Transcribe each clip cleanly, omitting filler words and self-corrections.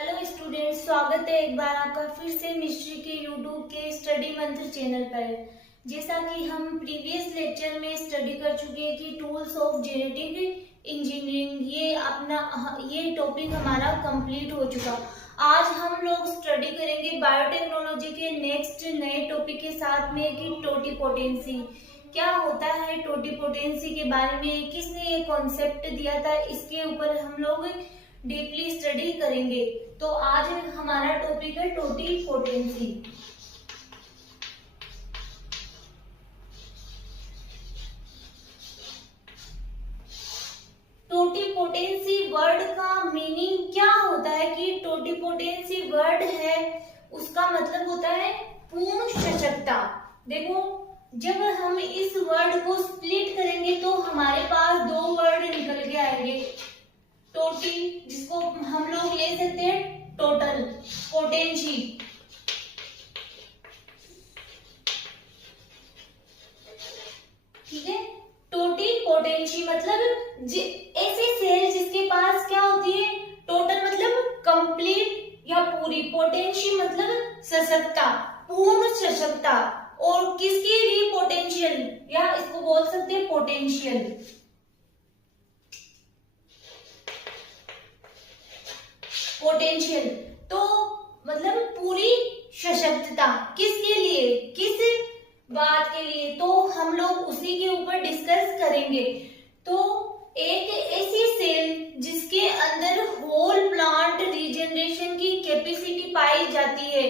Hello students, स्वागत है एक बार आपका फिर से मिस्ट्री के यूट्यूब के स्टडी मंत्र चैनल पर। जैसा कि हम प्रीवियस लेक्चर में स्टडी कर चुके हैं कि टूल्स ऑफ जेनेटिक इंजीनियरिंग, ये टॉपिक हमारा कंप्लीट हो चुका। आज हम लोग स्टडी करेंगे बायोटेक्नोलॉजी के नेक्स्ट नए टॉपिक के साथ में कि टोटिपोटेंसी क्या होता है। टोटिपोटेंसी के बारे में किसने ये कॉन्सेप्ट दिया था, इसके ऊपर हम लोग डीपली स्टडी करेंगे। तो आज हमारा टॉपिक है टोटिपोटेंसी। टोटिपोटेंसी वर्ड का मीनिंग क्या होता है कि टोटिपोटेंसी वर्ड है, उसका मतलब होता है पूर्ण सशक्तता। देखो, जब हम इस वर्ड को स्प्लिट करेंगे तो हमारे पास दो वर्ड निकल के आएंगे। टोटी, जिसको हम लोग ले सकते हैं टोटल, पोटेंसी। ठीक है, टोटिपोटेंसी मतलब ऐसी सेल जिसके पास क्या होती है, टोटल मतलब कंप्लीट या पूरी, पोटेंसी मतलब सशक्तता, पूर्ण सशक्तता। और किसके लिए पोटेंशियल, या इसको बोल सकते हैं पोटेंशियल। पोटेंशियल तो मतलब पूरी सशक्तता, किसके लिए, किस बात के लिए, तो हम लोग उसी के ऊपर डिस्कस करेंगे। तो एक ऐसी सेल जिसके अंदर होल प्लांट रीजनरेशन की कैपेसिटी पाई जाती है,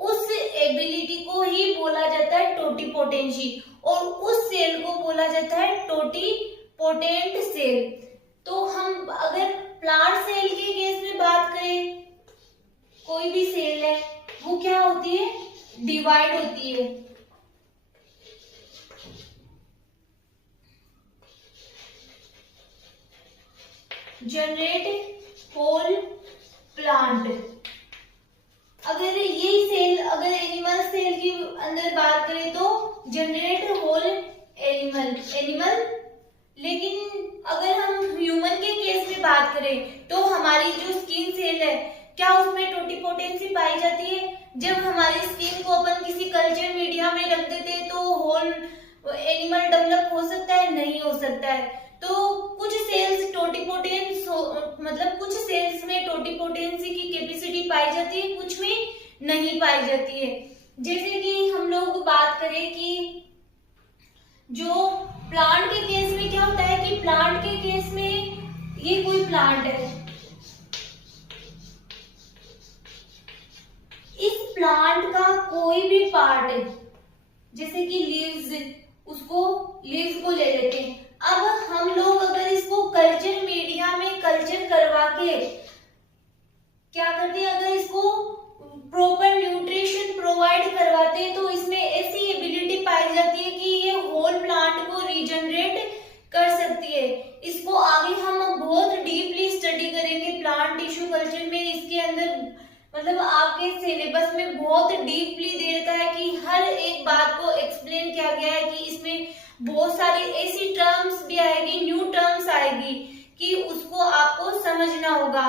उस एबिलिटी को ही बोला जाता है टोटिपोटेंसी, और उस सेल को बोला जाता है टोटिपोटेंट सेल। तो हम अगर प्लांट सेल के केस में बात करें, कोई भी सेल है वो क्या होती है, डिवाइड होती है। Generate whole plant. अगर यही सेल, अगर एनिमल सेल की अंदर बात करें तो जनरेट होल एनिमल। लेकिन अगर हम ह्यूमन के केस में बात करें तो हमारी जो स्किन सेल है, क्या उसमें टोटिपोटेंसी पाई जाती है। जब हमारी स्किन को अपन किसी कल्चर मीडिया में रख देते हैं तो होल एनिमल डेवलप हो सकता है, नहीं हो सकता है। तो कुछ सेल्स टोटिपोटेंस मतलब कुछ सेल्स में टोटिपोटेंसी की कैपेसिटी पाई जाती है, कुछ में नहीं पाई जाती है। जैसे कि हम लोग बात करें कि जो प्लांट के केस में क्या होता है कि प्लांट के केस में, ये कोई प्लांट है, इस प्लांट का कोई भी पार्ट है, जैसे कि लीव्स, उसको लीव्स को ले लेते हैं। अब हम लोग अगर इसको कल्चर मीडिया में कल्चर करवा के क्या करते हैं, अगर इसको प्रॉपर न्यूट्रिशन प्रोवाइड करवाते हैं तो इसमें ऐसी एबिलिटी पाई जाती है कि ये होल प्लांट को रीजनरेट कर सकती है। इसको आगे हम बहुत डीपली स्टडी करेंगे प्लांट टिश्यू कल्चर में। इसके अंदर मतलब आपके सिलेबस में बहुत डीपली दे रखा है कि हर एक बात को एक्सप्लेन किया गया है कि इसमें बहुत सारी ऐसी टर्म्स भी आएगी, न्यू टर्म्स आएगी कि उसको आपको समझना होगा।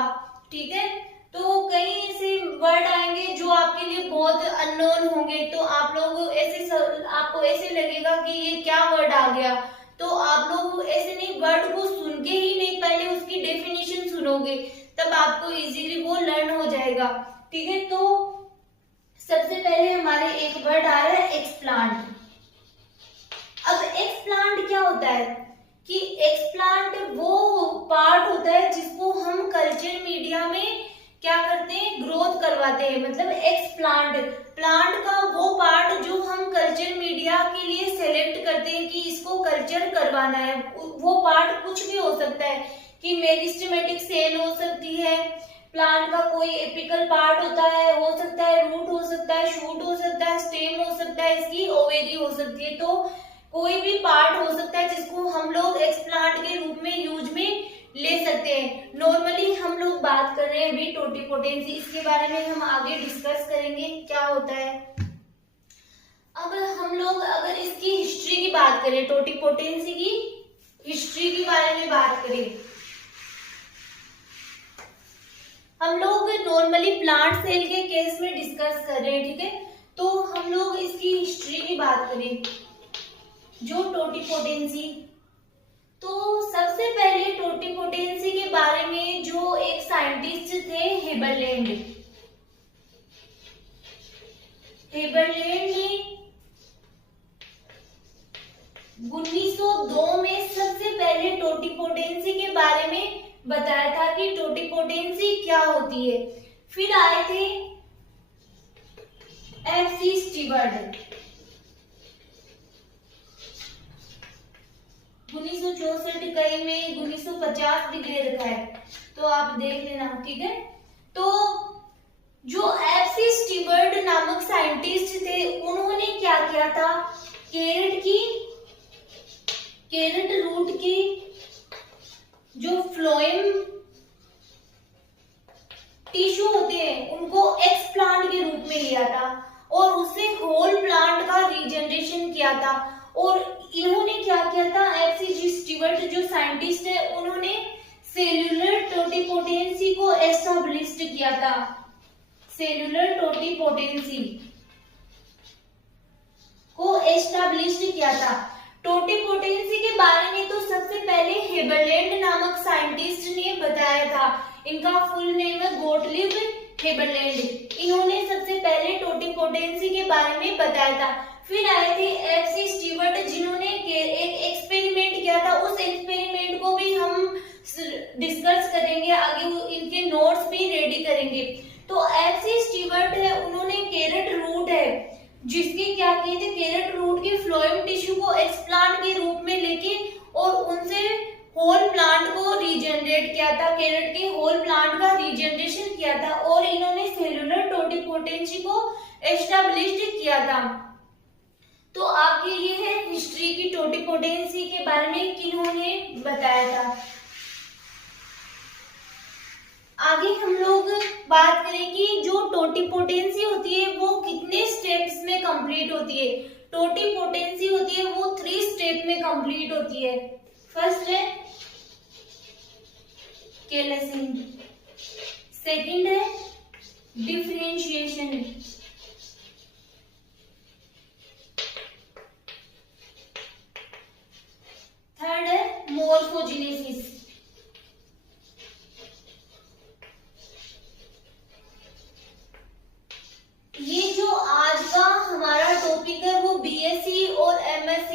ठीक है, तो कई ऐसे वर्ड आएंगे जो आपके लिए बहुत अननोन होंगे, तो आप लोग ऐसे, आपको ऐसे लगेगा कि ये क्या वर्ड आ गया। तो आप लोग ऐसे नहीं, वर्ड को सुन के ही नहीं, पहले उसकी डेफिनेशन सुनोगे, तब आपको इजीली वो लर्न हो जाएगा। ठीक है, तो सबसे पहले हमारे एक वर्ड आ रहा है एक्सप्लांट। अब एक्सप्लांट क्या होता है कि एक्सप्लांट वो पार्ट होता है जिसको हम कल्चर मीडिया में क्या करते हैं, ग्रोथ करवाते हैं। मतलब एक्सप्लांट, प्लांट का वो पार्ट जो हम कल्चर मीडिया के लिए सेलेक्ट करते हैं कि इसको कल्चर करवाना है। वो पार्ट कुछ भी हो सकता है कि मेरिस्टेमेटिक सेल हो सकती है, प्लांट का कोई एपिकल पार्ट होता है, हो सकता है रूट हो सकता है, शूट हो सकता है, स्टेम हो सकता है, इसकी ओवेरी हो सकती है। तो कोई भी पार्ट हो सकता है जिसको हम लोग एक्सप्लांट के रूप में यूज में ले सकते हैं। नॉर्मली हम लोग बात कर रहे हैं अभी टोटिपोटेंसी, इसके बारे में हम आगे डिस्कस करेंगे क्या होता है। अब हम लोग अगर इसकी हिस्ट्री की बात करें, टोटिपोटेंसी की हिस्ट्री के बारे में बात करें, हम लोग नॉर्मली प्लांट सेल के केस में डिस्कस कर रहे हैं, ठीक है। तो हम लोग इसकी हिस्ट्री की बात करें, जो टोटिपोटेंसी, तो सबसे पहले टोटिपोटेंसी के बारे में जो एक साइंटिस्ट थे हेबरलैंड ने 1902 में सबसे पहले टोटिपोटेंसी के बारे में बताया था कि टोटिपोटेंसी क्या होती है। फिर आए थे FC स्टीवर्ड 1964 कई में 1950 भी दे रखा है, तो आप देख लेना, ठीक है। तो जो FC स्टीवर्ड नामक साइंटिस्ट थे, उन्होंने क्या किया था, कैरेट रूट की जो फ्लोएम टिश्यू होते हैं उनको एक्सप्लांट के रूप में लिया था और उससे होल प्लांट का रीजनरेशन किया था। और इन्होंने क्या किया था, FC स्टीवर्ट जो साइंटिस्ट है, उन्होंने सेल्यूलर टोटिपोटेंसी को एस्टैब्लिश किया था। सेल्यूलर टोटिपोटेंसी को एस्टैब्लिश किया था। टोटिपोटेंसी के बारे में तो सबसे पहले हेबरलैंड नामक साइंटिस्ट ने बताया था। इनका फुल नेम है गोटलिब हेबरलैंड। इन्होंने सबसे पहले टोटिपोटेंसी के बारे में बताया था। फिर आए थे FC स्टीवर्ट, जिन्होंने एक एक्सपेरिमेंट किया था। उस एक्सपेरिमेंट को भी हम डिस्कस करेंगे आगे, इनके नोट्स भी रेडी करेंगे। तो FC स्टीवर्ट है, उन्होंने कैरेट रूट है जिसके क्या किए थे, कैरेट रूट के फ्लोएम टिश्यू को एक्सप्लांट के रूप में लेके और उनसे होल प्लांट को रीजनरेट किया था। कैरेट के होल प्लांट का रीजनरेशन किया था और इन्होंने सेलुलर टोटिपोटेंसी को एस्टैब्लिश किया था। तो आपके ये है हिस्ट्री की टोटिपोटेंसी के बारे में किन्होंने बताया था। आगे हम लोग बात करें कि जो टोटिपोटेंसी होती है वो कितने स्टेप्स में कंप्लीट होती है। टोटिपोटेंसी होती है वो 3 स्टेप में कंप्लीट होती है। फर्स्ट है केलसिंग, सेकंड है डिफरेंशिएशन, थर्ड है मोर्फोजेनेसिस। ये जो आज का हमारा टॉपिक है वो BSc और MSc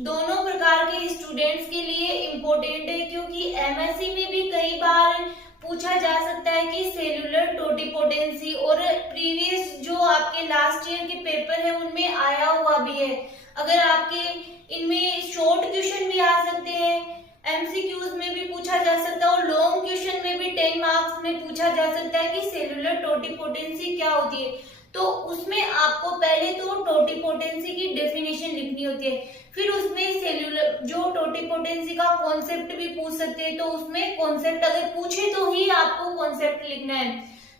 दोनों प्रकार के स्टूडेंट्स के लिए इम्पोर्टेंट है, क्योंकि MSc में भी कई बार पूछा जा सकता है कि सेलुलर टोटिपोटेंसी, और प्रीवियस जो आपके लास्ट ईयर के पेपर है उनमें आया हुआ भी है। अगर आपके इनमें शॉर्ट क्वेश्चन भी आ सकते हैं, MCQs में भी पूछा जा सकता है और लॉन्ग क्वेश्चन में भी 10 मार्क्स में पूछा जा सकता है कि सेलुलर टोटिपोटेंसी क्या होती है। तो उसमें आपको पहले तो टोटिपोटेंसी की डेफिनेशन लिखनी होती है, फिर उसमें सेलुलर जो टोटिपोटेंसी का कॉन्सेप्ट भी पूछ सकते हैं, तो उसमें कॉन्सेप्ट अगर पूछे तो ही आपको कॉन्सेप्ट लिखना है।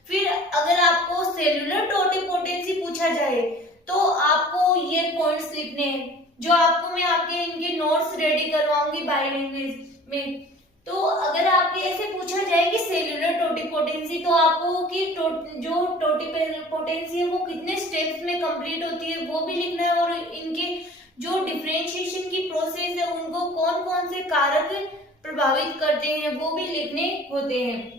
फिर अगर आपको सेलुलर टोटिपोटेंसी पूछा जाए तो आपको ये पॉइंट्स लिखने हैं, जो आपको मैं आपके इनके नोट्स रेडी करवाऊंगी बाय लैंग्वेज में। तो अगर आपके ऐसे पूछा जाए कि सेलुलर टोटिपोटेंसी, तो आपको कि जो टोटिपोटेंसी है वो कितने स्टेप्स में कंप्लीट होती है वो भी लिखना है, और इनके जो डिफरेंशिएशन की प्रोसेस है उनको कौन कौन से कारक प्रभावित करते हैं वो भी लिखने होते हैं।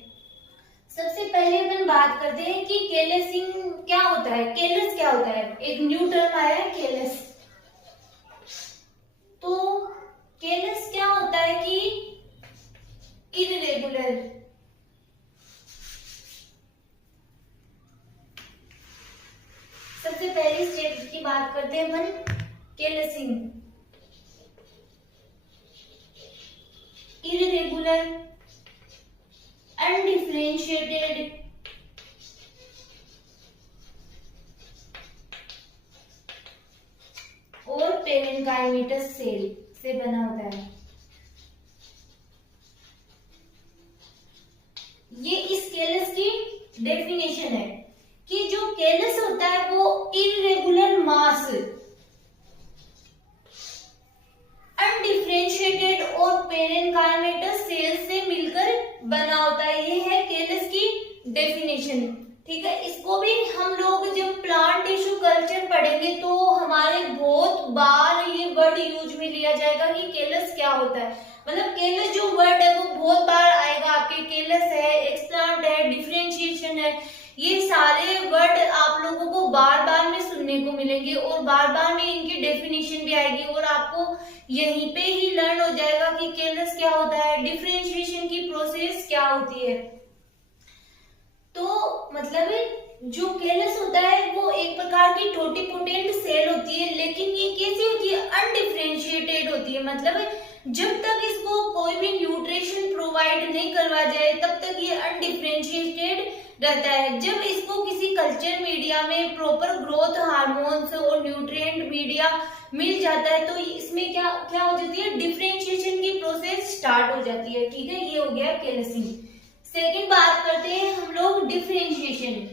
सबसे पहले अपन बात करते हैं कि केलसिंग क्या होता है, केलस क्या होता है। एक न्यू टर्म आया है केलस। तो केलस क्या होता है कि इररेगुलर, सबसे पहली स्टेप की बात करते हैं अपन केलसिंग। इररेगुलर, अनडिफरेंशिएटेड, और पेरेन्काइमेटस सेल से बना होता है। ये इस केलस की डेफिनेशन है कि जो केलस होता है वो इररेगुलर मास, अनडिफरेंशिएटेड और पेरेन्काइमेटस सेल से मिलकर बना होता है। ये है केलस की बहुत बार आएगा आपके, केलस है, एक्सप्लांट है, डिफरेंशिएशन है, ये सारे वर्ड आप लोगों को बार बार में सुनने को मिलेंगे और बार बार में इनकी डेफिनेशन भी आएगी और आपको यहीं पे ही लर्न हो जाएगा कि केलस क्या होता है, डिफरेंशिएशन की प्रोसेस क्या होती है। तो मतलब जो केलस होता है वो एक प्रकार की टोटिपोटेंट सेल होती है, लेकिन ये कैसी होती है, अनडिफरेंशिएटेड होती है। मतलब जब तक इसको कोई भी न्यूट्रिशन प्रोवाइड नहीं करवा जाए तब तक ये अनडिफरेंशिएटेड रहता है। जब इसको किसी कल्चर मीडिया में प्रॉपर ग्रोथ हार्मोन्स और न्यूट्रिएंट मीडिया मिल जाता है तो इसमें क्या क्या हो जाती है, डिफरेंशिएशन की प्रोसेस स्टार्ट हो जाती है। ठीक है, ये हो गया केलसिंग। सेकंड बात करते हैं हम लोग डिफरेंशिएशन।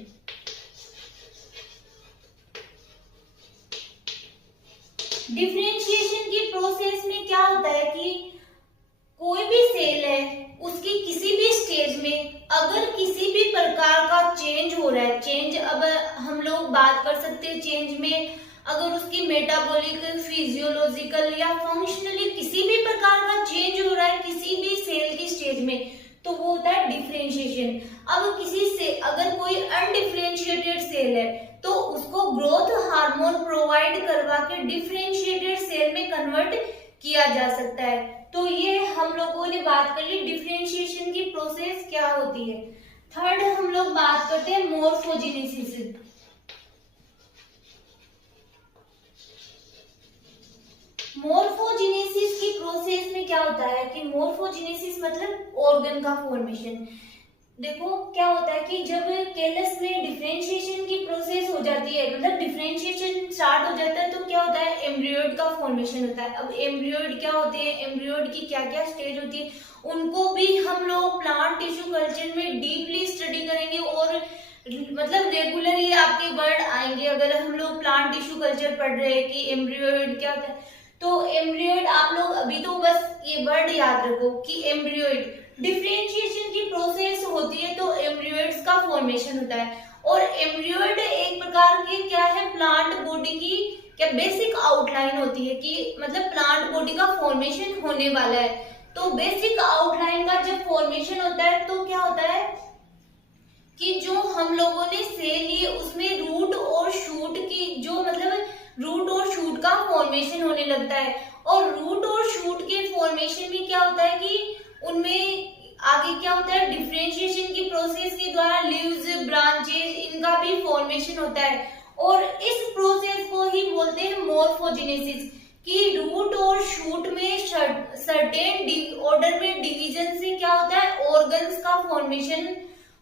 डिफरेंशिएशन की प्रोसेस में क्या होता है कि कोई भी सेल है उसकी किसी भी स्टेज में अगर किसी भी प्रकार का चेंज हो रहा है, चेंज अब हम लोग बात कर सकते हैं चेंज में अगर उसकी मेटाबॉलिक, फिजियोलॉजिकल या फंक्शनली किसी भी प्रकार का चेंज हो रहा है किसी भी सेल की स्टेज में तो वो होता है डिफरेंशिएशन। अब किसी से अगर कोई अनडिफरेंशिएटेड सेल है तो उसको ग्रोथ हार्मोन प्रोवाइड करवा के डिफरेंशिएटेड सेल में कन्वर्ट किया जा सकता है। तो ये हम लोगों ने बात कर ली डिफरेंशिएशन की प्रोसेस क्या होती है। थर्ड हम लोग बात करते हैं मोर्फोजेनेसिस। मोर्फोजेनेसिस की प्रोसेस में क्या होता है कि मोर्फोजेनेसिस मतलब ऑर्गन का फॉर्मेशन। देखो क्या होता है कि जब केलस में डिफरेंशिएशन की प्रोसेस हो जाती है, मतलब डिफरेंशिएशन स्टार्ट हो जाता है तो क्या होता है, एम्ब्रियोइड का फॉर्मेशन होता है। अब एम्ब्रियोइड क्या होते हैं, एम्ब्रियोइड की क्या क्या स्टेज होती है उनको भी हम लोग प्लांट टिश्यू कल्चर में डीपली स्टडी करेंगे और मतलब रेगुलरली आपके वर्ड आएंगे अगर हम लोग प्लांट टिश्यू कल्चर पढ़ रहे हैं कि एम्ब्रियोइड क्या होता है। तो एम्ब्रियोइड आप लोग अभी तो बस ये वर्ड याद रखो कि एम्ब्रियोइड डिफरेंशिएशन की प्रोसेस होती है तो एम्ब्रियोइड्स का फॉर्मेशन होता है। और एम्ब्रियोइड एक प्रकार की क्या है, प्लांट बॉडी की क्या बेसिक आउटलाइन होती है कि मतलब प्लांट बॉडी का फॉर्मेशन होने वाला है। तो बेसिक आउटलाइन का जब फॉर्मेशन होता है तो क्या होता है कि जो हम लोगों ने सेल लिए उसमें रूट और शूट की जो मतलब रूट और शूट का फॉर्मेशन होने लगता है। और रूट और शूट के फॉर्मेशन में क्या होता है कि उनमें आगे क्या होता है, डिफरेंशिएशन की प्रोसेस के द्वारा लीव्स, ब्रांचेस इनका भी फॉर्मेशन होता है। और इस प्रोसेस को ही बोलते हैं मोर्फोजेनेसिस कि रूट और शूट में सर्टेन ऑर्डर में डिवीजन से क्या होता है, ऑर्गन्स का फॉर्मेशन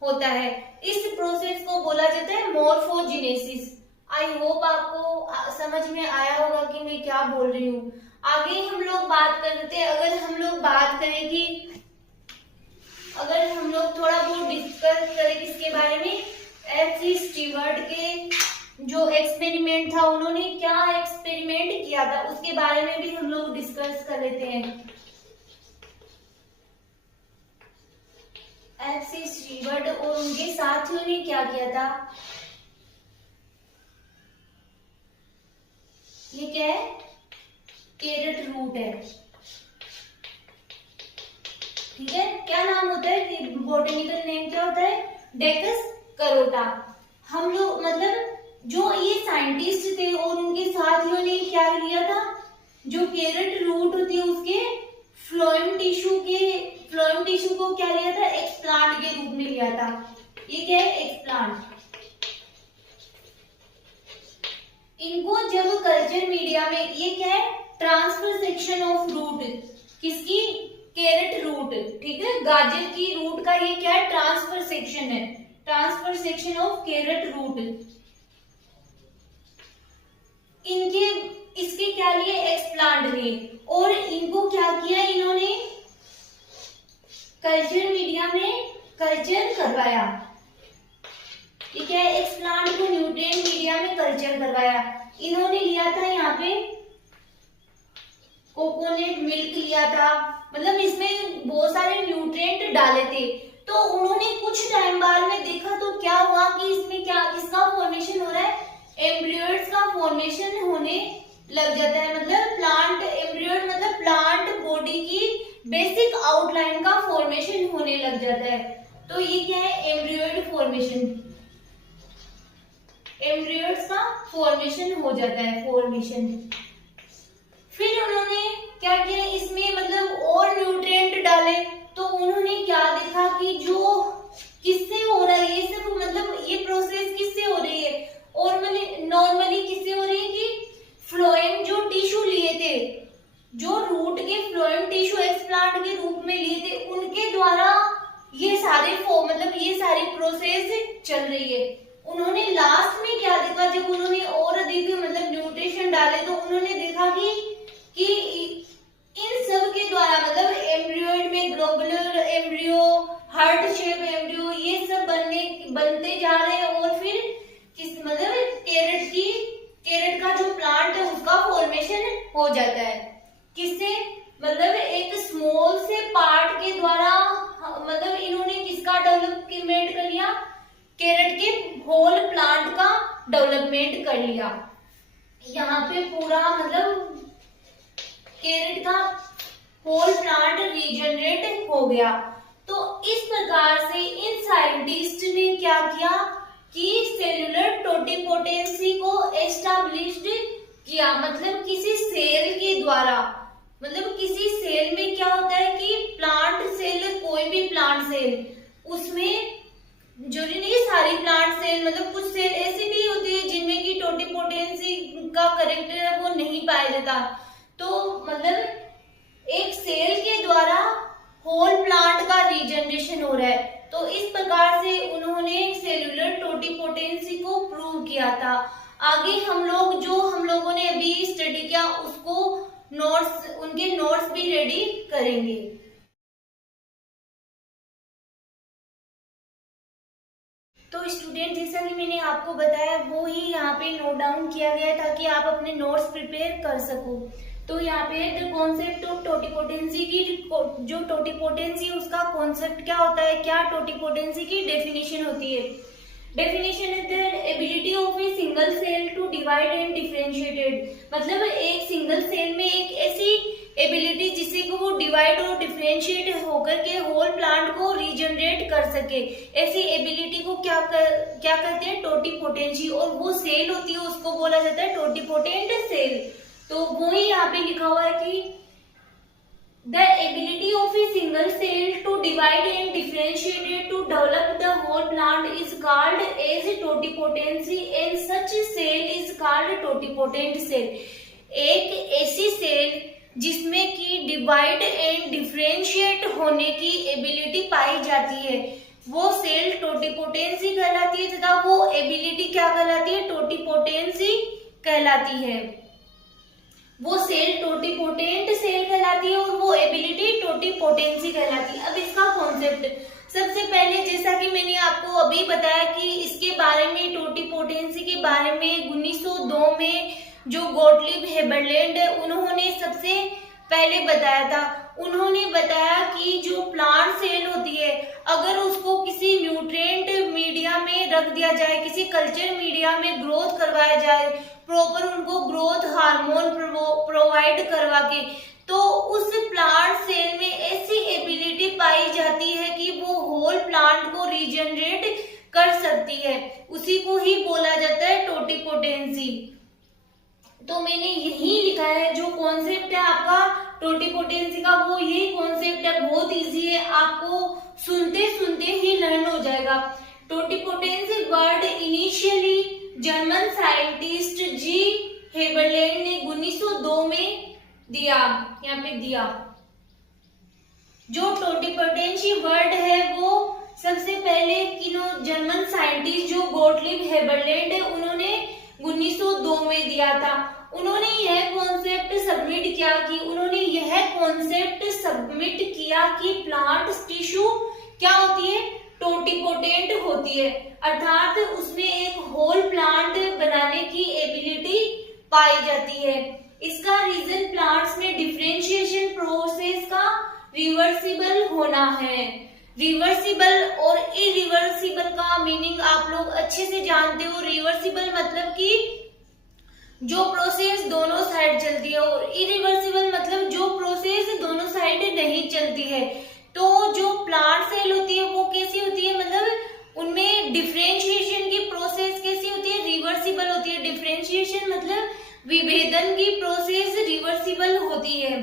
होता है। इस प्रोसेस को बोला जाता है मोर्फोजेनेसिस। आई होप आपको समझ में आया होगा कि मैं क्या बोल रही हूँ। आगे हम लोग बात करते हैं, अगर हम लोग बात करें कि अगर हम लोग थोड़ा बहुत डिस्कस करें किसके बारे में, एफ.सी. स्टीवर्ट के जो एक्सपेरिमेंट था उन्होंने क्या एक्सपेरिमेंट किया था उसके बारे में भी हम लोग डिस्कस कर लेते हैं। एफ.सी. स्टीवर्ट और उनके साथियों ने क्या किया था, ये क्या है, कैरेट रूट है। ठीक है, क्या नाम होता है, बॉटनिकल नेम क्या होता है, डेकस करोटा। हम लोग मतलब जो ये साइंटिस्ट थे और उनके साथियों ने क्या लिया था, जो कैरेट रूट होती है उसके फ्लोएम टिश्यू को क्या लिया था, एक्सप्लांट के रूप में लिया था। ये क्या है, एक्सप्लांट। इनको जब कल्चर मीडिया में, ये क्या है, ट्रांसफर सेक्शन ऑफ रूट, किसकी, कैरेट रूट। ठीक है, गाजर की रूट का ये क्या है, ट्रांसफर सेक्शन है, transfer section of carrot root. इनके इसके क्या लिए, एक्सप्लांट लिए। और इनको क्या किया इन्होंने, कल्चर मीडिया में कल्चर करवाया। ठीक है, एक्सप्लांट को न्यूट्रिएंट मीडिया में कल्चर करवाया। इन्होंने लिया था यहाँ पे कोकोनट मिल्क लिया था, मतलब इसमें बहुत सारे न्यूट्रिएंट डाले थे। तो उन्होंने कुछ टाइम बाद में देखा तो क्या हुआ कि इसमें क्या किसका फॉर्मेशन हो रहा है, एम्ब्रियोइड्स का फॉर्मेशन होने लग जाता है। मतलब प्लांट एम्ब्रियोइड मतलब प्लांट बॉडी की बेसिक आउटलाइन का फॉर्मेशन होने लग जाता है। तो ये क्या है, एम्ब्रियोइड फॉर्मेशन, एम्ब्रियोइड्स का फॉर्मेशन हो जाता है, फॉर्मेशन। फिर उन्होंने क्या किया इसमें, मतलब और न्यूट्रिएंट डाले, तो उन्होंने क्या देखा कि जो किससे हो रहा है ये सब, मतलब ये प्रोसेस किससे हो रही है, और नॉर्मली किससे हो रही है कि फ्लोएम जो टिश्यू लिए थे, जो रूट के फ्लोएम टिश्यू एक्सप्लांट के रूप में लिए थे, उनके द्वारा ये सारे मतलब ये सारी प्रोसेस चल रही है। उन्होंने लास्ट में क्या देखा, जब उन्होंने और अधिक मतलब न्यूट्रिशन डाले, तो उन्होंने देखा कि इन सब के द्वारा, मतलब एम्ब्रियोइड में globular embryo, heart shape embryo, ये सब बनते जा रहे हैं, और फिर मतलब कैरेट का जो प्लांट है उसका फॉर्मेशन हो जाता है। किससे, मतलब एक स्मॉल से पार्ट के द्वारा, मतलब इन्होंने किसका डेवलपमेंट कर लिया, कैरेट के होल प्लांट का डेवलपमेंट कर लिया। यहाँ पे पूरा मतलब कैरेट का होल प्लांट रीजनरेट हो गया। तो इस प्रकार से इन साइंटिस्ट ने क्या किया कि सेलुलर टोटिपोटेंसी को एस्टैब्लिश्ड किया, मतलब किसी सेल के द्वारा, मतलब किसी सेल में क्या होता है कि प्लांट सेल, कोई भी प्लांट सेल, उसमें जरूरी नहीं सारी प्लांट सेल, मतलब कुछ सेल ऐसी भी होती है जिनमें की टोटिपोटेंसी का करेक्टर है वो नहीं पाया जाता। तो मतलब एक सेल के द्वारा होल प्लांट का रीजनरेशन हो रहा है। तो इस प्रकार से उन्होंने सेलुलर टोटिपोटेंसी को प्रूव किया था। आगे हम लोगों ने अभी स्टडी किया उसको नोट्स, उनके नोट्स भी रेडी करेंगे। तो स्टूडेंट, जैसा कि मैंने आपको बताया वो ही यहाँ पे नोट डाउन किया गया ताकि आप अपने नोट्स प्रिपेयर कर सको। तो यहाँ पे द कॉन्सेप्ट ऑफ टोटिपोटेंसी की, जो टोटिपोटेंसी उसका कॉन्सेप्ट क्या होता है, क्या टोटिपोटेंसी की डेफिनेशन होती है। Definition is the ability of a single cell to divide and differentiated, मतलब एक सिंगल सेल में एक ऐसी एबिलिटी जिससे कि वो डिवाइड और डिफरेंशिएट होकर के होल प्लांट को रीजनरेट कर सके, ऐसी एबिलिटी को क्या कहते हैं, टोटिपोटेंसी। और वो सेल होती है उसको बोला जाता है टोटिपोटेंट सेल। तो वो ही यहाँ पे लिखा हुआ है कि the ability of a single cell to divide and differentiate to develop the whole plant is called as totipotency and such cell is called totipotent cell. एक ऐसी सेल जिसमें कि डिवाइड एंड डिफरेंशिएट होने की एबिलिटी पाई जाती है वो cell totipotency कहलाती है, तथा वो एबिलिटी क्या कहलाती है, टोटिपोटेंसी कहलाती है। वो सेल टोटिपोटेंट सेल कहलाती है और वो एबिलिटी टोटिपोटेंसी कहलाती है। अब इसका कॉन्सेप्ट, सबसे पहले जैसा कि मैंने आपको अभी बताया कि इसके बारे में, टोटिपोटेंसी के बारे में 1902 में जो गोटलिब हेबरलैंड है उन्होंने सबसे पहले बताया था। उन्होंने बताया कि जो प्लांट सेल होती है अगर उसको किसी न्यूट्रिएंट मीडिया में रख दिया जाए, किसी कल्चर मीडिया में ग्रोथ करवाया जाए, प्रॉपर उनको ग्रोथ हार्मोन प्रोवाइड करवा के, तो उस प्लांट सेल में ऐसी एबिलिटी पाई जाती है कि वो होल प्लांट को रीजनरेट कर सकती है। उसी को ही बोला जाता है टोटिपोटेंसी। तो मैंने यही लिखा है, जो कॉन्सेप्ट है आपका टोटिपोटेंसी का वो यही कॉन्सेप्ट है, बहुत इजी है, आपको सुनते सुनते ही लर्न हो जाएगा। Totipotency word initially German scientist G Haberlandt ने 1902 में दिया, यहाँ पे दिया। जो टोटिपोटेंसी वर्ड है वो सबसे पहले जर्मन साइंटिस्ट जो गोटलिब हेबरलैंड है उन्होंने 1902 में दिया था। उन्होंने यह कॉन्सेप्ट सबमिट किया कि प्लांट टिश्यू क्या होती है, टोटिपोटेंट होती है, अर्थात उसमें एक होल प्लांट बनाने की एबिलिटी पाई जाती है। इसका रीजन प्लांट्स में डिफरेंशिएशन प्रोसेस का रिवर्सिबल होना है। रिवर्सिबल और इरिवर्सिबल का मीनिंग आप लोग अच्छे से जानते हो। रिवर्सिबल मतलब कि जो प्रोसेस दोनों साइड चलती है, और इरिवर्सिबल मतलब जो प्रोसेस दोनों साइड नहीं चलती है। तो जो प्लांट सेल होती है वो कैसी होती है, मतलब उनमें डिफरेंशिएशन की प्रोसेस कैसी होती है, रिवर्सिबल होती है। डिफरेंशिएशन मतलब विभेदन की प्रोसेस रिवर्सिबल होती है।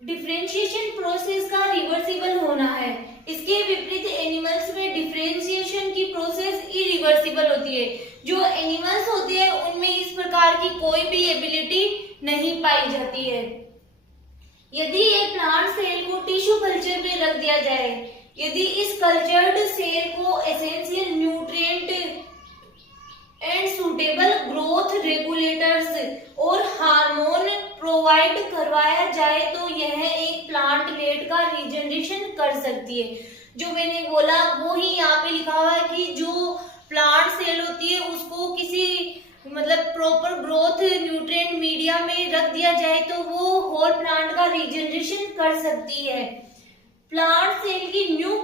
डिफरेंशिएशन प्रोसेस का रिवर्सिबल होना है। इसके विपरीत एनिमल्स में डिफरेंशिएशन की प्रोसेस इरिवर्सिबल होती है। जो एनिमल्स होते हैं उनमें इस प्रकार की कोई भी एबिलिटी नहीं पाई जाती है। यदि एक प्लांट सेल को टिश्यू कल्चर में रख दिया जाए, यदि इस कल्चर्ड सेल को essential nutrient and suitable growth regulators और हार्मोन प्रोवाइड करवाया जाए तो यह एक प्लांटलेट का रीजनरेशन कर सकती है। जो मैंने बोला वो ही यहाँ पे लिखा हुआ है कि जो प्लांट सेल होती है उसको किसी मतलब प्रॉपर ग्रोथ न्यूट्रिएंट मीडिया में रख दिया जाए तो वो होल प्लांट का रीजनरेशन कर सकती है। प्लांट सेल की न्यू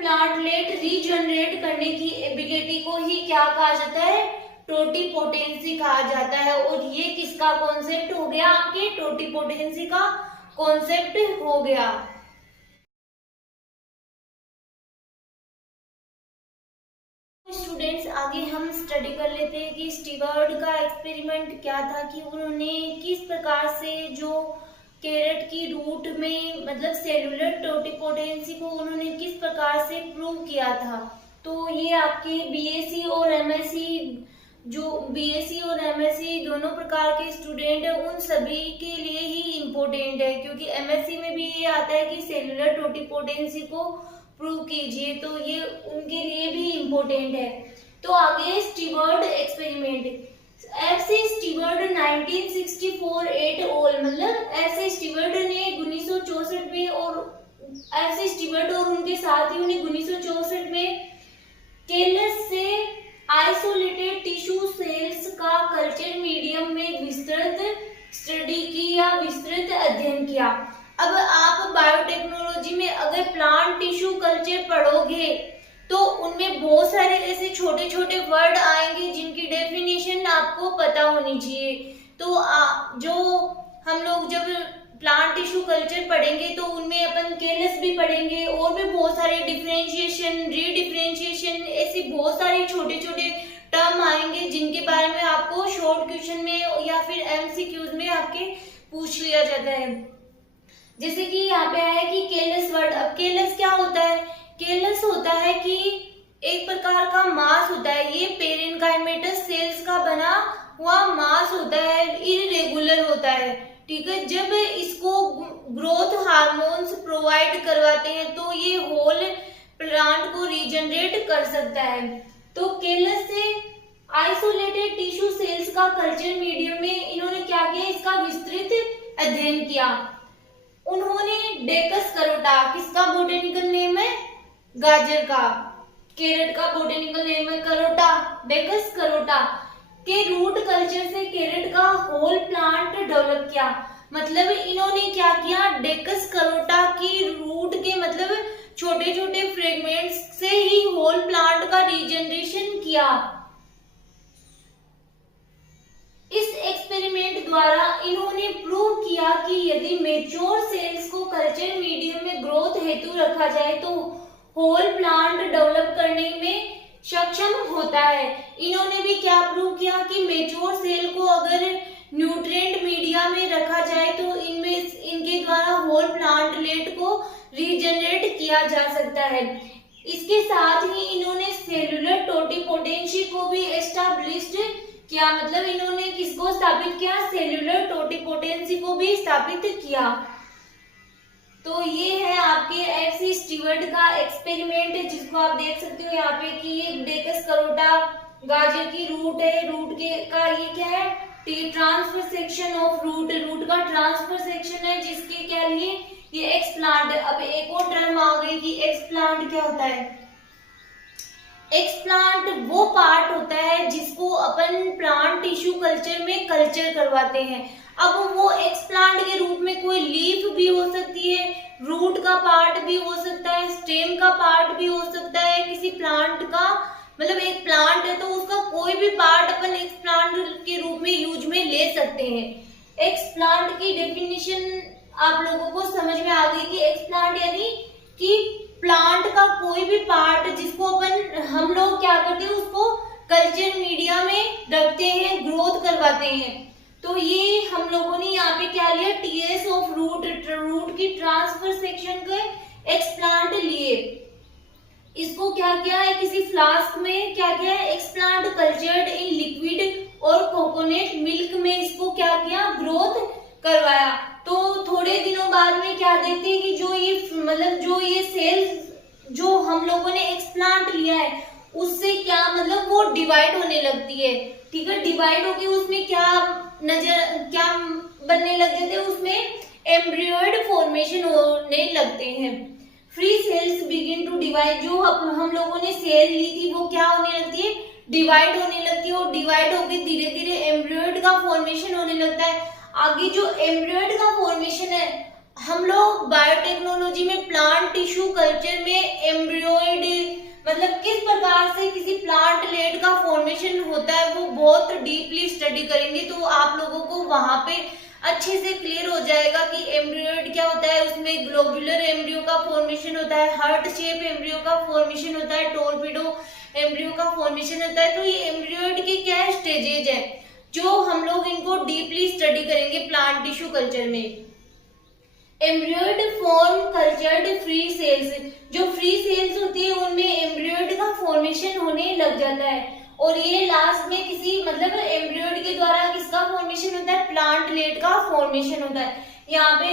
प्लांटलेट रीजनरेट करने की एबिलिटी को ही क्या कहा जाता है, टोटिपोटेंसी कहा जाता है। और ये किसका कॉन्सेप्ट हो गया, आपके टोटिपोटेंसी का कॉन्सेप्ट हो गया। स्टूडेंट्स आगे हम स्टडी कर लेते हैं कि स्टीवर्ड का एक्सपेरिमेंट क्या था, कि उन्होंने किस प्रकार से जो कैरेट की रूट में मतलब सेलुलर टोटिपोटेंसी को उन्होंने किस प्रकार से प्रूव किया था। तो ये आपके बीएससी और एमएससी दोनों प्रकार के स्टूडेंट हैं उन सभी के लिए ही इम्पोर्टेंट है, क्योंकि एमएससी में भी ये आता है कि सेलुलर टोटिपोटेंसी को प्रूव कीजिए, तो ये उनके लिए भी इम्पोर्टेंट है। तो आगे Steward experiment, F C. Steward 1964 et al, मतलब एफ.सी. स्टीवर्ड ने 1964 में और एफ.सी. स्टीवर्ड और उनके साथियों ने 1964 में केलस से आइसोलेटेड टिश्यू सेल्स का कल्चर मीडियम में विस्तृत स्टडी की या विस्तृत अध्ययन किया। अब आप बायोटेक्नोलॉजी में अगर प्लांट टिश्यू कल्चर पढ़ोगे तो उनमें बहुत सारे ऐसे छोटे छोटे वर्ड आएंगे जिनकी डेफिनेशन आपको पता होनी चाहिए। तो जो हम लोग जब प्लांट टिश्यू कल्चर पढ़ेंगे तो उनमें अपन केलस भी पढ़ेंगे और भी बहुत सारे डिफरेंशिएशन, रीडिफरेंशिएशन, ऐसे बहुत सारे छोटे छोटे टर्म आएंगे जिनके बारे में आपको शॉर्ट क्वेश्चन में या फिर एमसीक्यूज में आपके पूछ लिया जाता है। जैसे कि यहाँ पे है कि केलस वर्ड। अब केलस क्या होता है, केलस होता है कि एक प्रकार का मास होता है, ये पेरेन्काइमेटस सेल्स का बना हुआ मास होता है, इरेगुलर होता है, ठीक है। जब इसको ग्रोथ हार्मोन्स प्रोवाइड करवाते हैं तो ये होल प्लांट को रीजनरेट कर सकता है। तो केलस से आइसोलेटेड टिश्यू सेल्स का कल्चर मीडियम में इन्होंने क्या किया, इसका विस्तृत अध्ययन किया। उन्होंने डेकस करोटा, किसका बोटेनिकल नेम है, गाजर का, कैरेट का बोटेनिकल नेम है करोटा, डेकस करोटा के रूट कल्चर से कैरेट का होल प्लांट डेवलप किया। मतलब इन्होंने क्या किया, डेकस करोटा की रूट के मतलब छोटे छोटे फ्रेगमेंट्स से ही होल प्लांट का रीजनरेशन किया। इस एक्सपेरिमेंट द्वारा इन्होंने प्रूव किया कि यदि मेच्योर सेल्स को कल्चर मीडियम में ग्रोथ हेतु रखा जाए तो होल प्लांट डेवलप करने में सक्षम होता है। इन्होंने भी क्या प्रूव किया कि मेच्योर सेल को अगर न्यूट्रिएंट मीडिया में रखा जाए तो इनके द्वारा होल प्लांटलेट को रीजनरेट किया जा सकता है। इसके साथ ही इन्होंने सेलुलर टोटिपोटेंसी को भी एस्टैब्लिश्ड किया, मतलब इन्होंने किसको स्थापित किया, सेलुलर टोटिपोटेंसी को भी स्थापित किया। तो ये है आपके एफ.सी. स्टीवर्ट का एक्सपेरिमेंट, जिसको आप देख सकते हो यहाँ पे कि ये डेकस करोटा गाजर की रूट है, रूट के का ये क्या है, transfer section of root, root का ट्रांसफर सेक्शन है जिसके क्या लिए ये एक्सप्लांट। अब एक और टर्म आ गई कि एक्सप्लांट क्या होता है। एक्सप्लांट वो पार्ट होता है जिसको अपन प्लांट टिश्यू कल्चर में कल्चर करवाते हैं। अब वो एक्सप्लांट के रूप में कोई लीफ भी हो सकती है, रूट का पार्ट भी हो सकता है, स्टेम का पार्ट भी हो सकता है, किसी प्लांट का मतलब एक एक्सप्लांट की डेफिनेशन आप लोगों को समझ में आ गई कि एक्सप्लांट यानी कि प्लांट का कोई भी पार्ट जिसको हम लोग क्या करते हैं, उसको कल्चर मीडिया में रखते हैं, ग्रोथ करवाते हैं। तो ये हम लोगों ने यहाँ पे क्या लिया, टीएस ऑफ रूट की ट्रांसफर सेक्शन के एक्सप्लांट लिए। इसको क्या किया है, किसी फ्लास्क में क्या किया है, एक्सप्लांट कल्चर्ड इन लिक्विड और कोकोनट मिल्क में इसको क्या किया, ग्रोथ करवाया। तो थोड़े दिनों बाद में क्या देखते हैं कि जो ये सेल्स जो हम लोगों ने एक्सप्लांट लिया है उससे क्या वो डिवाइड होने लगती है। ठीक है, डिवाइड होके उसमें क्या बनने लग जाते हैं, उसमें एम्ब्रियोइड फॉर्मेशन होने लगते हैं। Free cells begin to divide, जो हम लोगों ने सेल ली थी वो क्या होने लगती है, डिवाइड होने लगती है, और डिवाइड होके धीरे धीरे एम्ब्रियोइड का फॉर्मेशन होने लगता है। आगे जो एम्ब्रियोइड का फॉर्मेशन है, हम लोग बायोटेक्नोलॉजी में प्लांट टिश्यू कल्चर में एम्ब्रियोइड किस प्रकार से किसी प्लांट लेड का फॉर्मेशन होता है वो बहुत डीपली स्टडी करेंगे। तो आप लोगों को वहां पे अच्छे से क्लियर हो जाएगा कि एम्ब्रियोइड क्या होता है। उसमें ग्लोबुलर एम्ब्रियो का फॉर्मेशन होता है, हार्ट शेप एम्ब्रियो का फॉर्मेशन होता है, टोरपीडो एम्ब्रियो का फॉर्मेशन होता है। तो ये एम्ब्रियोइड के क्या स्टेजेज है जो हम लोग इनको डीपली स्टडी करेंगे प्लांट टिश्यू कल्चर में। एम्ब्रियोइड फॉर्म कल्चर्ड फ्री सेल्स, जो फ्री सेल्स होती है उनमें एम्ब्रियोइड का फॉर्मेशन होने लग जाता है, और ये लास्ट में किसी एम्ब्रियोइड के द्वारा किसका फॉर्मेशन होता है, प्लांट लेड का फॉर्मेशन होता है। यहाँ पे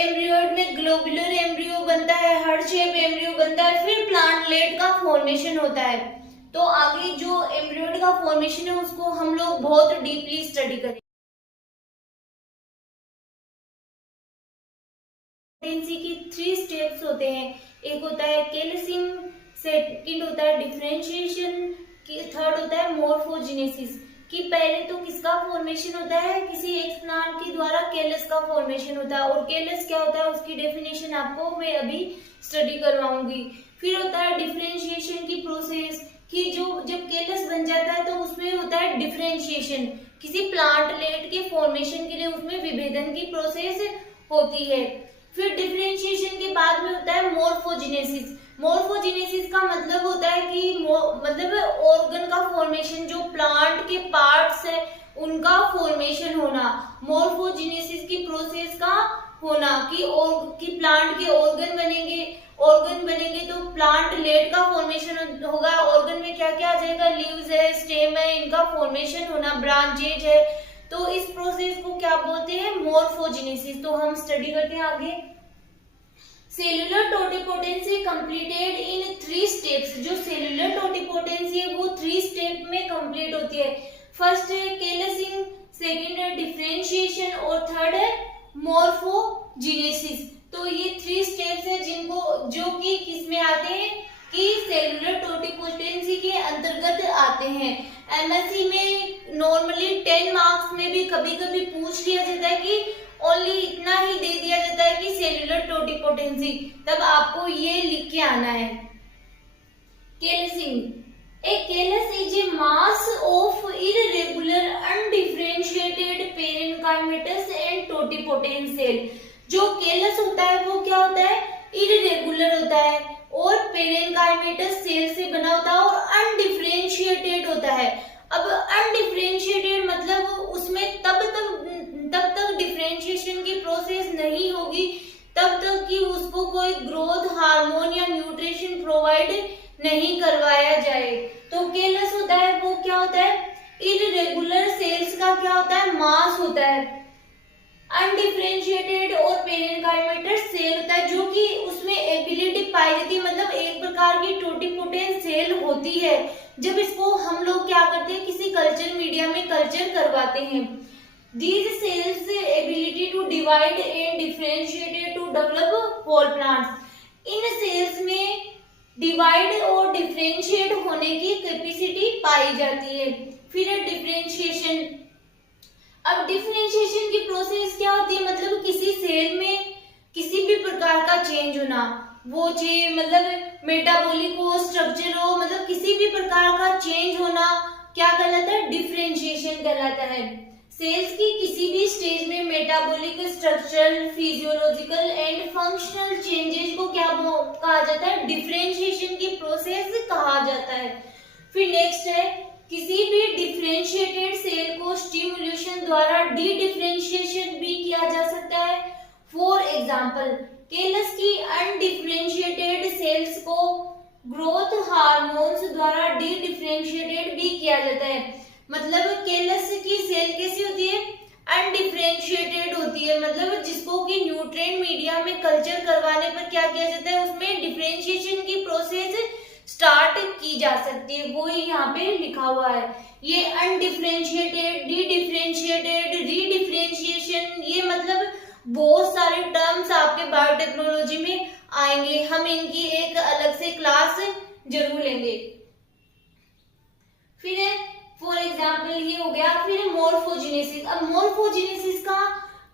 एम्ब्रियोइड में ग्लोबुलर एम्ब्रियो बनता है, हार्ट शेप एम्ब्रियो बनता है, फिर प्लांट लेड का फॉर्मेशन होता है। तो आगे जो एम्ब्रियोइड का फॉर्मेशन है उसको हम लोग बहुत डीपली स्टडी करेंगे। प्रेगनेंसी की 3 स्टेप्स होते हैं। एक होता है कैलसिंग, सेकंड होता है डिफरेंशिएशन, थर्ड होता है मॉर्फोजेनेसिस। कि पहले तो किसका फॉर्मेशन होता है, किसी एक प्लांट के द्वारा कैलस का फॉर्मेशन होता है, और कैलस क्या होता है उसकी डेफिनेशन आपको मैं अभी स्टडी करवाऊंगी। फिर होता है डिफरेंशिएशन की प्रोसेस, कि जो जब कैलस बन जाता है तो उसमें होता है डिफरेंशिएशन, किसी प्लांट लेड के फॉर्मेशन के लिए उसमें विभेदन की प्रोसेस होती है। फिर डिफरेंशिएशन के बाद में होता है मॉर्फोजेनेसिस। मॉर्फोजेनेसिस का मतलब होता है कि ऑर्गन का फॉर्मेशन, जो प्लांट के पार्ट्स है उनका फॉर्मेशन होना। मॉर्फोजेनेसिस की प्रोसेस का होना कि प्लांट के ऑर्गन बनेंगे तो प्लांट लेड का फॉर्मेशन होगा। ऑर्गन में क्या क्या आ जाएगा, लीव्स है, स्टेम है, इनका फॉर्मेशन होना, ब्रांचेज है। तो इस प्रोसेस को क्या बोलते हैं, मॉर्फोजेनेसिस। तो हम स्टडी करते हैं आगे। Cellular totipotency completed in 3 steps. जो सेल्यूलर टोटिपोटेंसी है वो 3 स्टेप में कंप्लीट होती है। फर्स्ट है कैलसिंग, सेकंड है डिफरेंशिएशन, और थर्ड है मॉर्फोजेनेसिस। तो ये 3 स्टेप्स है जो कि किसमें आते हैं, कि सेल्यूलर टोटिपोटेंसी के अंतर्गत आते हैं। एमएससी में नॉर्मली 10 मार्क्स में भी कभी कभी पूछ लिया जाता है कि ओनली इतना ही दे दिया जाता है कि सेल्यूलर टोटिपोटेंसी, तब आपको ये लिख के आना है। Callusing, a callus is a mass of irregular undifferentiated parenchymatous and totipotent cell. जो कैलस होता है वो क्या होता है, इररेगुलर होता है और पेरेन्काइमेटस सेल से बना होता है और अनडिफरेंशिएटेड होता है। अब अनडिफरेंशिएटेड मतलब उसमें तब तक डिफरेंशिएशन की प्रोसेस नहीं होगी तब तक कि उसको कोई ग्रोथ हार्मोन या न्यूट्रिशन प्रोवाइड नहीं करवाया जाए। तो कैलस होता है वो क्या होता है, इररेगुलर सेल्स का क्या होता है, मास होता है। अनडिफरेंशिएटेड और पेरेन्काइमेटस सेल होता है जो कि उसमें एबिलिटी पाई जाती है, एक प्रकार की टोटिपोटेंट सेल होती है। जब इसको हम लोग क्या करते हैं, किसी कल्चर मीडिया में कल्चर करवाते हैं। These cells ability to divide and differentiate to develop whole plants. इन सेल्स में डिवाइड और डिफरेंशिएट होने की कैपेसिटी पाई जाती है। फिर डिफरेंशिएशन। अब डिफरेंशिएशन की प्रोसेस क्या होती है, किसी सेल में किसी भी प्रकार का चेंज होना, वो मेटाबॉलिक हो, स्ट्रक्चर हो, किसी भी प्रकार का चेंज होना क्या कहलाता है, डिफरेंशिएशन कहलाता है। सेल्स की किसी भी स्टेज में metabolic, structural, physiological and functional changes को क्या कहा जाता है? डिफरेंशिएशन की प्रोसेस कहा जाता है। फिर नेक्स्ट है, किसी भी डिफरेंशिएटेड सेल को स्टिमुलेशन द्वारा डी डिफरेंशिएशन भी किया जा सकता है। फॉर एग्जाम्पल, केलस की अनडिफरेंशिएटेड सेल्स को ग्रोथ हार्मोन्स द्वारा डी डिफरेंशिएटेड भी किया जाता है। मतलब केलस की सेल कैसी होती है? अनडिफरेंशिएटेड होती है, मतलब जिसको कि न्यूट्रिएंट मीडिया में कल्चर करवाने पर क्या किया जाता है? उसमें डिफरेंशिएशन की प्रोसेस स्टार्ट की जा सकती है, वो यहाँ पे लिखा हुआ है। ये अनडिफरेंशिएटेड, डी डिफरेंशिएटेड, रीडिफरेंशिएशन, ये मतलब बहुत सारे टर्म्स आपके बायोटेक्नोलॉजी में आएंगे। हम इनकी एक अलग से क्लास जरूर लेंगे। फिर फॉर एग्जाम्पल ये हो गया। फिर मोर्फोजेनेसिस। अब मोर्फोजेनेसिस का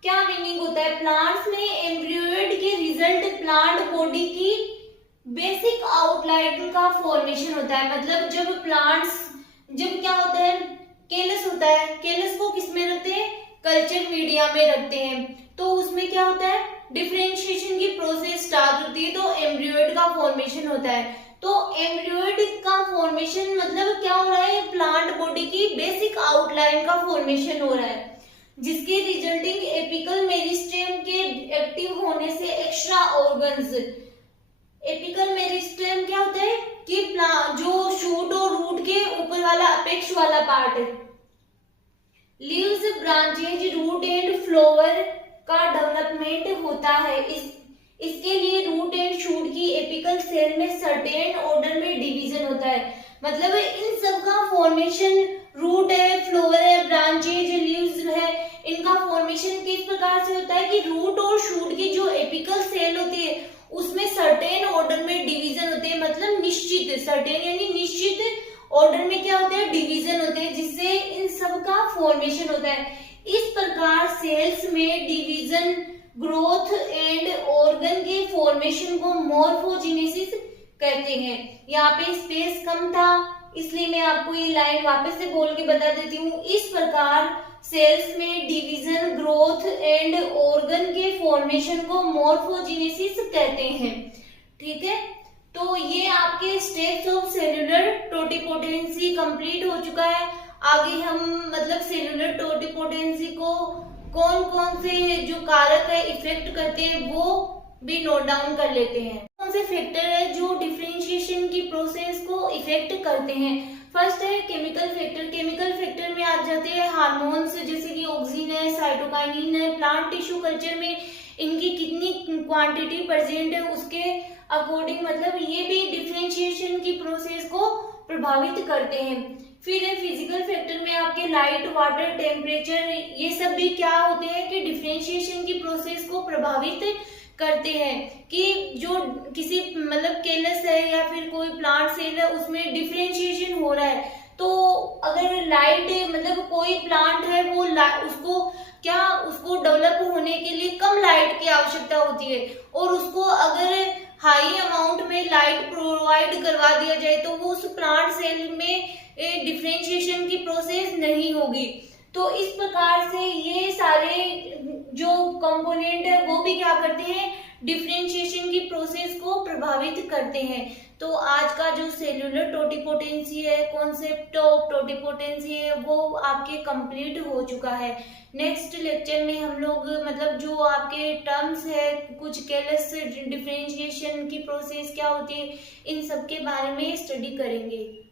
क्या मीनिंग होता है? प्लांट्स में एम्ब्रियोइड के रिजल्ट प्लांट बॉडी की बेसिक आउटलाइन का फॉर्मेशन होता है। मतलब जब क्या होता है? केलस होता है, केलस को किस में रखते हैं? कल्चर मीडिया में रखते हैं। तो उसमें क्या होता है? डिफरेंशिएशन की प्रोसेस स्टार्ट होती है, तो एम्ब्रियोइड का फॉर्मेशन होता है। तो एम्ब्रियोइड का फॉर्मेशन मतलब क्या हो रहा है? प्लांट बॉडी की बेसिक आउटलाइन का फॉर्मेशन हो रहा है, जिसके रिजल्टिंग एपिकल मेरिस्टेम के एक्टिव होने से एक्स्ट्रा ऑर्गन्स। एपिकल मेरिस्टेम क्या होता है? कि जो शूट और रूट के ऊपर वाला अपेक्स वाला पार्ट है। Leaves, branches, root and flower का डेवलपमेंट होता है। इसके लिए रूट एंड शूट की एपिकल सेल में सर्टेन ऑर्डर में डिवीजन होता है। मतलब इन सब का फॉर्मेशन, रूट है, फ्लावर है, ब्रांचेज, लीव्स है, इनका फॉर्मेशन किस प्रकार से होता है कि रूट और शूट की जो एपिकल सेल होती है उसमें सर्टेन ऑर्डर में डिवीजन होते हैं। मतलब निश्चित, सर्टेन यानी निश्चित ऑर्डर में क्या होते हैं? डिवीजन होते हैं, जिससे इन सब का फॉर्मेशन होता है। इस प्रकार सेल्स में डिवीजन, ग्रोथ एंड ऑर्गन के फॉर्मेशन को मोर्फोजेनेसिस कहते हैं। यहाँ पे स्पेस कम था, इसलिए मैं आपको ये लाइन वापस से बोल के बता देती हूँ। इस प्रकार सेल्स में डिवीजन, ग्रोथ एंड ऑर्गन के फॉर्मेशन को मोर्फोजेनेसिस कहते हैं। ठीक है, तो ये आपके steps of cellular totipotency complete हो चुका है। आगे हम मतलब सेल्यूलर टोटिपोटेंसी को कौन कौन से जो कारक है इफेक्ट करते हैं वो भी नोट डाउन कर लेते हैं। कौन से फैक्टर है जो डिफरेंशिएशन की प्रोसेस को इफेक्ट करते हैं? फर्स्ट है केमिकल फैक्टर। केमिकल फैक्टर में आ जाते हैं हार्मोन्स, जैसे कि ऑक्सिन है, साइटोकाइनिन है। प्लांट टिश्यू कल्चर में इनकी कितनी क्वांटिटी प्रेजेंट है उसके अकॉर्डिंग मतलब ये भी डिफरेंशिएशन की प्रोसेस को प्रभावित करते हैं। फिर है फिजिकल फैक्टर में आपके लाइट, वाटर, टेम्परेचर, ये सब भी क्या होते हैं कि डिफरेंशिएशन की प्रोसेस को प्रभावित करते हैं। कि जो किसी मतलब केलस है या फिर कोई प्लांट सेल है उसमें डिफरेंशिएशन हो रहा है, तो अगर लाइट मतलब कोई प्लांट है वो उसको डेवलप होने के लिए कम लाइट की आवश्यकता होती है, और उसको अगर हाई अमाउंट में लाइट प्रोवाइड करवा दिया जाए तो वो उस प्लांट सेल में डिफरेंशिएशन की प्रोसेस नहीं होगी। तो इस प्रकार से ये सारे जो कंपोनेंट है वो भी क्या करते हैं? डिफरेंशिएशन की प्रोसेस को प्रभावित करते हैं। तो आज का जो सेल्यूलर टोटिपोटेंसी है, कॉन्सेप्ट ऑफ टोटिपोटेंसी है, वो आपके कंप्लीट हो चुका है। नेक्स्ट लेक्चर में हम लोग मतलब जो आपके टर्म्स है, कुछ केलस डिफरेंशिएशन की प्रोसेस क्या होती है, इन सब के बारे में स्टडी करेंगे।